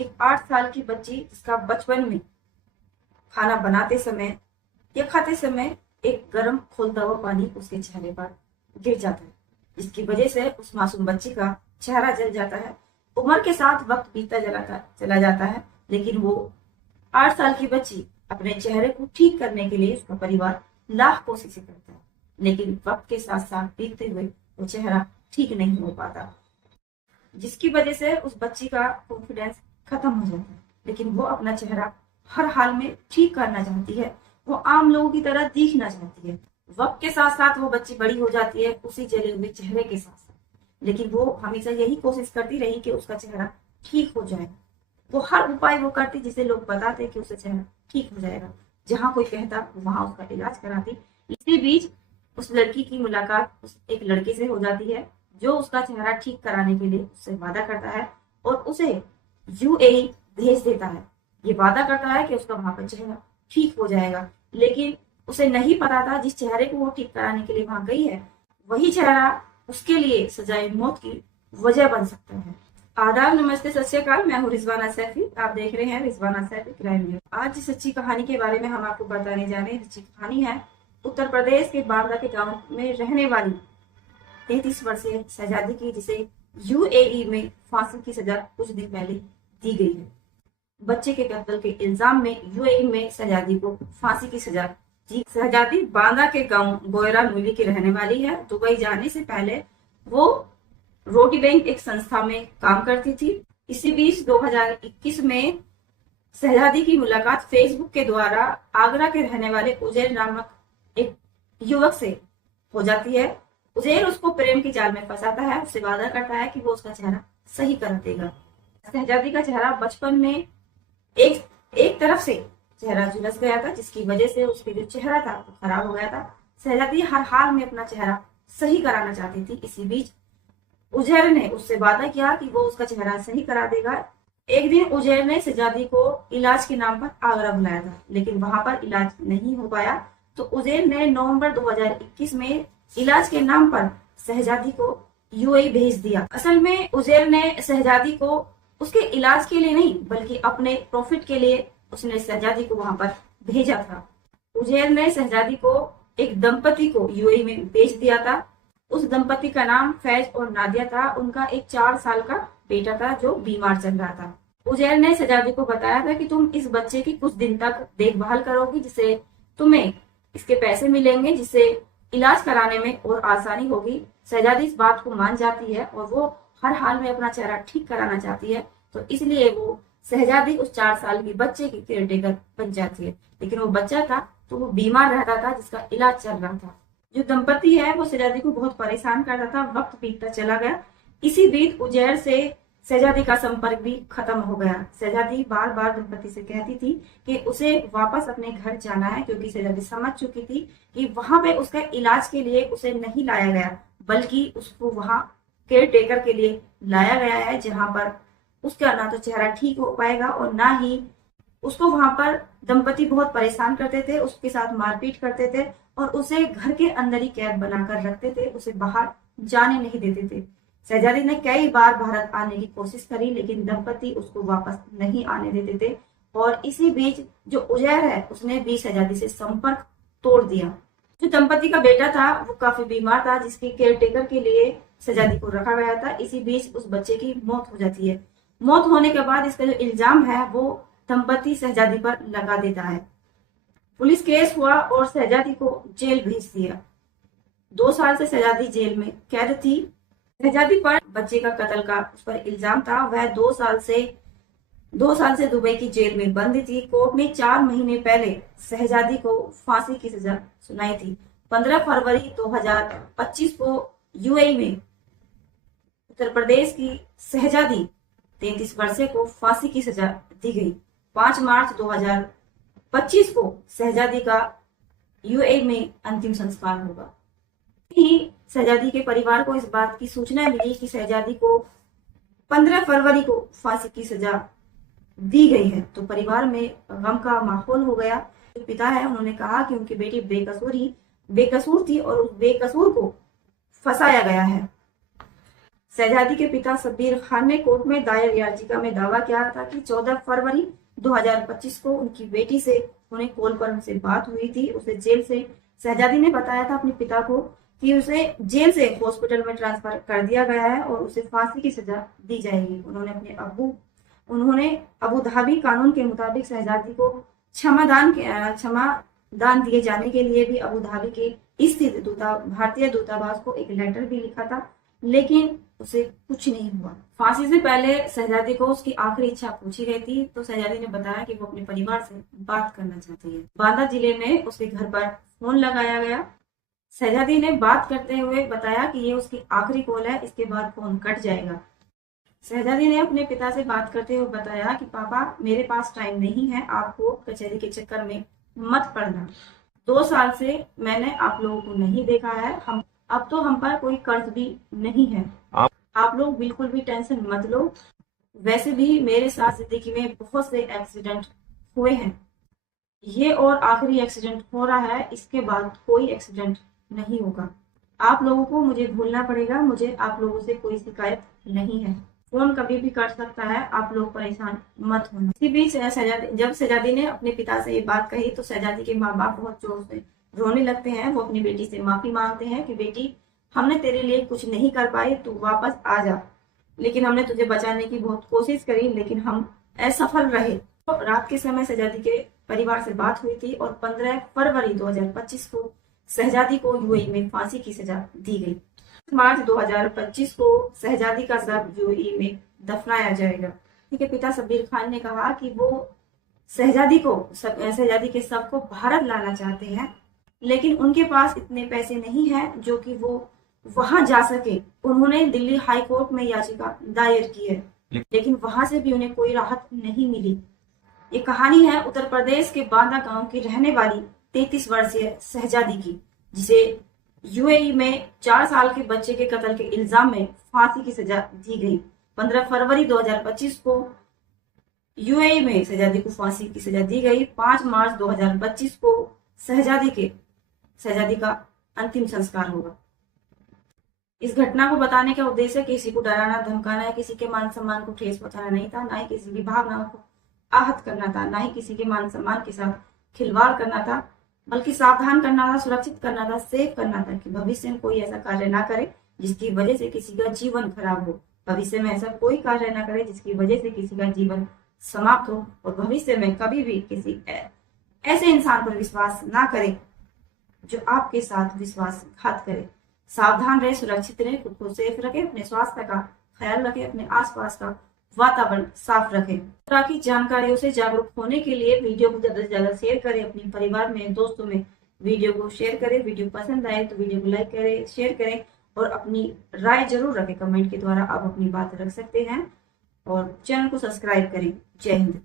एक 8 साल की बच्ची जिसका बचपन में खाना बनाते समय या खाते समय एक गर्म खोलता हुआ पानी उसके चेहरे पर गिर जाता है, जिसकी वजह से उस मासूम बच्ची का चेहरा जल जाता है। उम्र के साथ वक्त बीतता चला जाता है, लेकिन वो 8 साल की बच्ची अपने चेहरे को ठीक करने के लिए उसका परिवार लाख कोशिशें करता है, लेकिन वक्त के साथ साथ बीतते हुए वो चेहरा ठीक नहीं हो पाता, जिसकी वजह से उस बच्ची का कॉन्फिडेंस खत्म हो जाता है। लेकिन वो अपना चेहरा हर हाल में ठीक करना चाहती है, वो आम लोगों की तरह दिखना चाहती है। वक्त के साथ साथ वो बच्ची बड़ी हो जाती है उसी जले हुए चेहरे के साथ साथ, लेकिन वो हमेशा यही कोशिश करती रही कि उसका चेहरा ठीक हो जाए। वो हर उपाय वो करती जिसे लोग बताते कि उसका चेहरा ठीक हो जाएगा, जहां कोई कहता वहां उसका इलाज कराती। इसी बीच उस लड़की की मुलाकात उस एक लड़के से हो जाती है जो उसका चेहरा ठीक कराने के लिए उससे वादा करता है और उसे यूएई भेज देता है। ये वादा करता है कि उसका वहां पर चेहरा ठीक हो जाएगा, लेकिन उसे नहीं पता था जिस चेहरे को वो ठीक कराने के लिए वहां गई है वही चेहरा उसके लिए सजाए मौत की वजह बन सकता है। आदाब, नमस्ते, सत श्री अकाल। मैं हूँ रिजवाना सैफी, आप देख रहे हैं रिजवाना सैफी क्राइम न्यूज। आज जिस सच्ची कहानी के बारे में हम आपको बताने जा रहे हैं, सच्ची कहानी है उत्तर प्रदेश के बांदा के गांव में रहने वाली 33 वर्षीय शहजादी की, जिसे यूएई में फांसी की सजा कुछ दिन पहले दी गई है। बच्चे के कत्ल के इल्जाम में यूएई में शहजादी को फांसी की सजा दी। शहजादी बांदा के गांव गोयरा नूली की रहने वाली है। दुबई जाने से पहले वो रोटी बैंक एक संस्था में काम करती थी। इसी बीच 2021 में शहजादी की मुलाकात फेसबुक के द्वारा आगरा के रहने वाले उजैर नामक एक युवक से हो जाती है। उजैर उसको प्रेम की जाल में फंसाता है, उससे वादा करता है कि वो उसका चेहरा सही कर देगा। शहजादी का चेहरा बचपन में एक तरफ से चेहरा झुलस गया था, जिसकी वजह से उसके जो चेहरा था वो खराब हो गया था। शहजादी हर हाल में अपना चेहरा सही कराना चाहती थी। इसी बीच उजैर ने उससे वादा किया कि वो उसका चेहरा सही करा देगा। एक दिन उजैर ने शहजादी को इलाज के नाम पर आगरा बुलाया था, लेकिन वहां पर इलाज नहीं हो पाया। तो उजैर ने नवंबर 2021 में इलाज के नाम पर शहजादी को यूएई भेज दिया। असल में उजैर ने शहजादी को उसके इलाज के लिए नहीं बल्कि अपने प्रॉफिट के लिए उसने शहजादी को वहां पर भेजा था। उजैर ने शहजादी को एक दंपति को यूएई में भेज दिया था। उस दंपति का नाम फैज और नादिया था। उनका एक 4 साल का बेटा था जो बीमार चल रहा था। उजैर ने शहजादी को बताया था कि तुम इस बच्चे की कुछ दिन तक देखभाल करोगी, जिससे तुम्हें इसके पैसे मिलेंगे, जिससे इलाज कराने में और आसानी होगी। शहजादी इस बात को मान जाती है और वो हर हाल में अपना चेहरा ठीक कराना चाहती है, तो इसलिए वो शहजादी उस 4 साल की बच्चे की केयरटेकर बन जाती है। लेकिन वो बच्चा था तो वो बीमार रहता था, जिसका इलाज चल रहा था। जो दंपति है वो शहजादी को बहुत परेशान करता था। वक्त बीतता चला गया। इसी बीच उजैर से शहजादी का संपर्क भी खत्म हो गया। शहजादी बार बार दंपति से कहती थी कि उसे वापस अपने घर जाना है, क्योंकि शहजादी समझ चुकी थी कि वहां पे उसका इलाज के लिए उसे नहीं लाया गया, बल्कि उसको वहां केयर टेकर के लिए लाया गया है, जहां पर उसका ना तो चेहरा ठीक हो पाएगा और ना ही उसको वहां पर दंपति बहुत परेशान करते थे, उसके साथ मारपीट करते थे और उसे घर के अंदर ही कैद बनाकर रखते थे, उसे बाहर जाने नहीं देते थे। शहजादी ने कई बार भारत आने की कोशिश करी, लेकिन दंपति उसको वापस नहीं आने देते थे। और इसी बीच जो उजैर है उसने भी शहजादी से संपर्क तोड़ दिया। जो दंपति का बेटा था वो काफी बीमार था, जिसके केयर टेकर के लिए शहजादी को रखा गया था। इसी बीच उस बच्चे की मौत हो जाती है। मौत होने के बाद इसका जो इल्जाम है वो दंपति शहजादी पर लगा देता है। पुलिस केस हुआ और शहजादी को जेल भेज दिया। 2 साल से शहजादी जेल में कैद थी। शहजादी पर बच्चे का कत्ल का उस पर इल्जाम था। वह 2 साल से दुबई की जेल में बंद थी। कोर्ट ने 4 महीने पहले शहजादी को फांसी की सजा सुनाई थी। 15 फरवरी 2025 को यूएई में उत्तर प्रदेश की शहजादी 33 वर्षीय को फांसी की सजा दी गई। 5 मार्च 2025 को शहजादी का यूएई में अंतिम संस्कार होगा। ही शहजादी के परिवार को इस बात की सूचना मिली कि शहजादी को 15 फरवरी को फांसी की सजा दी गई है, तो परिवार में गम का माहौल हो गया। जो पिता है उन्होंने कहा कि उनकी बेटी बेकसूर थी और उस बेकसूर को फंसाया गया है। शहजादी के पिता शब्बीर खान ने कोर्ट में दायर याचिका में दावा किया था कि 14 फरवरी 2025 को उनकी बेटी से उन्हें कॉल पर उनसे बात हुई थी। उसे जेल से शहजादी ने बताया था अपने पिता को कि उसे जेल से हॉस्पिटल में ट्रांसफर कर दिया गया है और उसे फांसी की सजा दी जाएगी। उन्होंने अबू धाबी कानून के मुताबिक शहजादी को क्षमादान दिए जाने के लिए भी अबू धाबी के स्थित भारतीय दूतावास को एक लेटर भी लिखा था, लेकिन उसे कुछ नहीं हुआ। फांसी से पहले शहजादी को उसकी आखिरी इच्छा पूछी गई थी, तो शहजादी ने बताया कि वो अपने परिवार से बात करना चाहती है। बांदा जिले में उसके घर पर फोन लगाया गया। शहजादी ने बात करते हुए बताया कि ये उसकी आखिरी कॉल है, इसके बाद फोन कट जाएगा। शहजादी ने अपने पिता से बात करते हुए बताया कि पापा, मेरे पास टाइम नहीं है, आपको कचहरी के चक्कर में मत पड़ना। 2 साल से मैंने आप लोगों को नहीं देखा है, अब तो हम पर कोई कर्ज भी नहीं है। आप लोग बिल्कुल भी टेंशन मत लो। वैसे भी मेरे साथ जिंदगी में बहुत से एक्सीडेंट हुए हैं, ये और आखिरी एक्सीडेंट हो रहा है, इसके बाद कोई एक्सीडेंट नहीं होगा। आप लोगों को मुझे भूलना पड़ेगा, मुझे आप लोगों से कोई शिकायत नहीं है। फोन कभी भी कर सकता है, आप लोग परेशान मत होना। इसी बीच जब शहजादी ने अपने पिता से ये बात कही तो शहजादी के माँ बाप बहुत जोर से रोने लगते हैं। वो अपनी बेटी से माफी मांगते हैं कि बेटी, हमने तेरे लिए कुछ नहीं कर पाए, तू वापस आ जा। लेकिन हमने तुझे बचाने की बहुत कोशिश करी, लेकिन हम असफल रहे। तो रात के समय शहजादी के परिवार से बात हुई थी और 15 फरवरी 2025 को शहजादी को यूएई में फांसी की सजा दी गई। मार्च 2025 को शहजादी का शव यूएई में दफनाया जाएगा। ठीक है, पिता शब्बीर खान ने कहा कि वो शहजादी के शव को भारत लाना चाहते हैं, लेकिन उनके पास इतने पैसे नहीं हैं जो कि वो वहां जा सके। उन्होंने दिल्ली हाई कोर्ट में याचिका दायर की है, लेकिन वहां से भी उन्हें कोई राहत नहीं मिली। ये कहानी है उत्तर प्रदेश के बांदा गांव की रहने वाली 33 वर्षीय शहजादी की, जिसे यूएई में 4 साल के बच्चे के कत्ल के इल्जाम में फांसी की सजा दी गई। 15 फरवरी 2025 को यूएई में शहजादी को फांसी की सजा दी गई। 5 मार्च 2025 को शहजादी का अंतिम संस्कार होगा। इस घटना को बताने का उद्देश्य किसी को डराना धमकाना या किसी के मान सम्मान को ठेस पहुंचाना नहीं था, ना ही किसी की भावनाओं को आहत करना था, ना ही किसी के मान सम्मान के साथ खिलवाड़ करना था, बल्कि सावधान करना था, सुरक्षित करना था, सेफ करना था कि भविष्य में कोई ऐसा कार्य ना करे जिसकी वजह से किसी का जीवन खराब हो। भविष्य में ऐसा कोई कार्य ना करे जिसकी वजह से किसी का जीवन समाप्त हो, और भविष्य में कभी भी किसी ऐसे इंसान पर विश्वास ना करे जो आपके साथ विश्वासघात करे। सावधान रहे, सुरक्षित रहे, खुद को सेफ रखे, अपने स्वास्थ्य का ख्याल रखे, अपने आसपास का वातावरण साफ रखें। तरह की जानकारियों से जागरूक होने के लिए वीडियो को ज्यादा से ज्यादा शेयर करें, अपने परिवार में, दोस्तों में वीडियो को शेयर करें। वीडियो पसंद आए तो वीडियो को लाइक करें, शेयर करें और अपनी राय जरूर रखें। कमेंट के द्वारा आप अपनी बात रख सकते हैं और चैनल को सब्सक्राइब करें। जय हिंद।